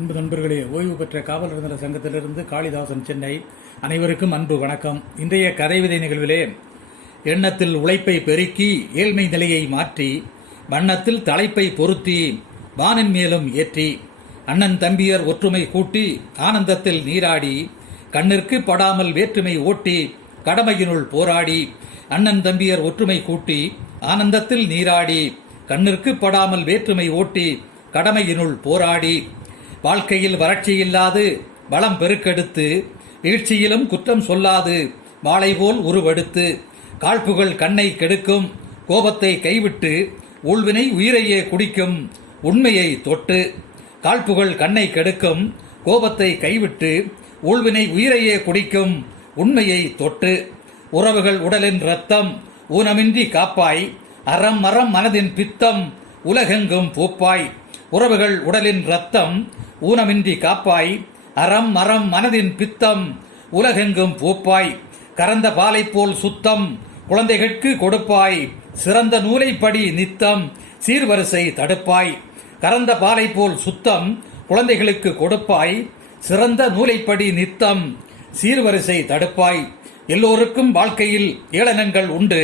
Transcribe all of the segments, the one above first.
அன்பு நண்பர்களே, ஓய்வு பெற்ற காவலர் நல சங்கத்திலிருந்து காளிதாசன், சென்னை. அனைவருக்கும் அன்பு வணக்கம். இன்றைய கதைவிதை நிகழ்விலே எண்ணத்தில் உழைப்பை பெருக்கி ஏழ்மை நிலையை மாற்றி வண்ணத்தில் தலைப்பை பொருத்தி வானின் மேலும் ஏற்றி அண்ணன் தம்பியர் ஒற்றுமை கூட்டி ஆனந்தத்தில் நீராடி கண்ணிற்கு படாமல் வேற்றுமை ஓட்டி கடமையினுள் போராடி அண்ணன் தம்பியர் ஒற்றுமை கூட்டி ஆனந்தத்தில் நீராடி கண்ணிற்கு படாமல் வேற்றுமை ஓட்டி கடமையினுள் போராடி வாழ்க்கையில் வறட்சி இல்லாது வளம் பெருக்கெடுத்து வீழ்ச்சியிலும் குற்றம் சொல்லாது வாளை போல் உருவெடுத்து காழ்ப்புகள் கண்ணை கெடுக்கும் கோபத்தை கைவிட்டு ஊழ்வினை உயிரையே குடிக்கும் உண்மையை தொட்டு காழ்ப்புகள் கண்ணை கெடுக்கும் கோபத்தை கைவிட்டு ஊழ்வினை உயிரையே குடிக்கும் உண்மையை தொட்டு உறவுகள் உடலின் இரத்தம் ஊனமின்றி காப்பாய் அறம் மரம் மனதின் பித்தம் உலகெங்கும் பூப்பாய் உறவுகள் உடலின் இரத்தம் ஊனமின்றி காப்பாய் அறம் மரம் மனதின் பித்தம் உலகெங்கும் பூப்பாய் கறந்த பாலை போல் சுத்தம் குழந்தைகளுக்கு கொடுப்பாய் சிறந்த நூலைப்படி நித்தம் சீர்வரிசை தடுப்பாய் கறந்த பாலை போல் சுத்தம் குழந்தைகளுக்கு கொடுப்பாய் சிறந்த நூலைப்படி நித்தம் சீர்வரிசை தடுப்பாய் எல்லோருக்கும் வாழ்க்கையில் ஏளனங்கள் உண்டு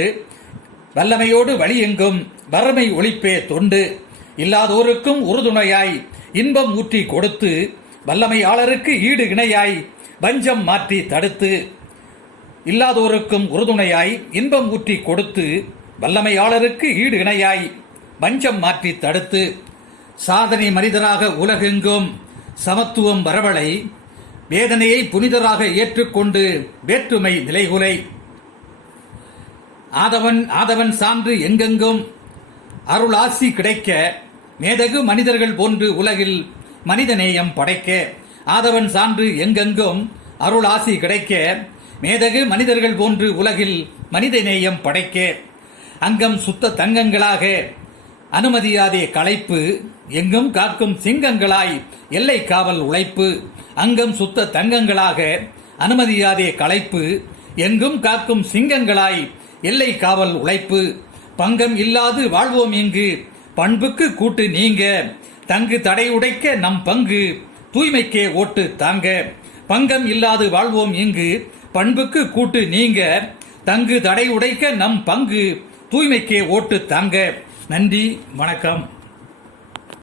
வல்லமையோடு வழியெங்கும் வறுமை ஒழிப்பே தொண்டு இல்லாதோருக்கும் உறுதுணையாய் இன்பம் ஊற்றி கொடுத்து வல்லமையாளருக்கு ஈடு இணையாய் வஞ்சம் மாற்றி தடுத்து இல்லாதோருக்கும் உறுதுணையாய் இன்பம் ஊற்றி கொடுத்து வல்லமையாளருக்கு ஈடு இணையாய் வஞ்சம் மாற்றி தடுத்து சாதனை மனிதராக உலகெங்கும் சமத்துவம் வரவழை வேதனையை புனிதராக ஏற்றுக்கொண்டு வேற்றுமை நிலைகுலை ஆதவன் சான்று எங்கெங்கும் அருளாசி கிடைக்க மேதகு மனிதர்கள் போன்று உலகில் மனிதநேயம் படைக்க ஆதவன் சான்று எங்கெங்கும் அருளாசி கிடைக்க மேதகு மனிதர்கள் போன்று உலகில் மனிதநேயம் படைக்க அங்கம் சுத்த தங்கங்களாக அனுமதியாதே களைப்பு எங்கும் காக்கும் சிங்கங்களாய் எல்லை காவல் உழைப்பு அங்கம் சுத்த தங்கங்களாக அனுமதியாதே களைப்பு எங்கும் காக்கும் சிங்கங்களாய் எல்லை காவல் உழைப்பு பங்கம் இல்லாது வாழ்வோம் இங்கு பண்புக்கு கூட்டு நீங்க தங்கு தடை உடைக்க நம் பங்கு தூய்மைக்கே ஓட்டு தாங்க பங்கம் இல்லாது வாழ்வோம் இங்கு பண்புக்கு கூட்டு நீங்க தங்கு தடை உடைக்க நம் பங்கு தூய்மைக்கே ஓட்டு தாங்க. நன்றி, வணக்கம்.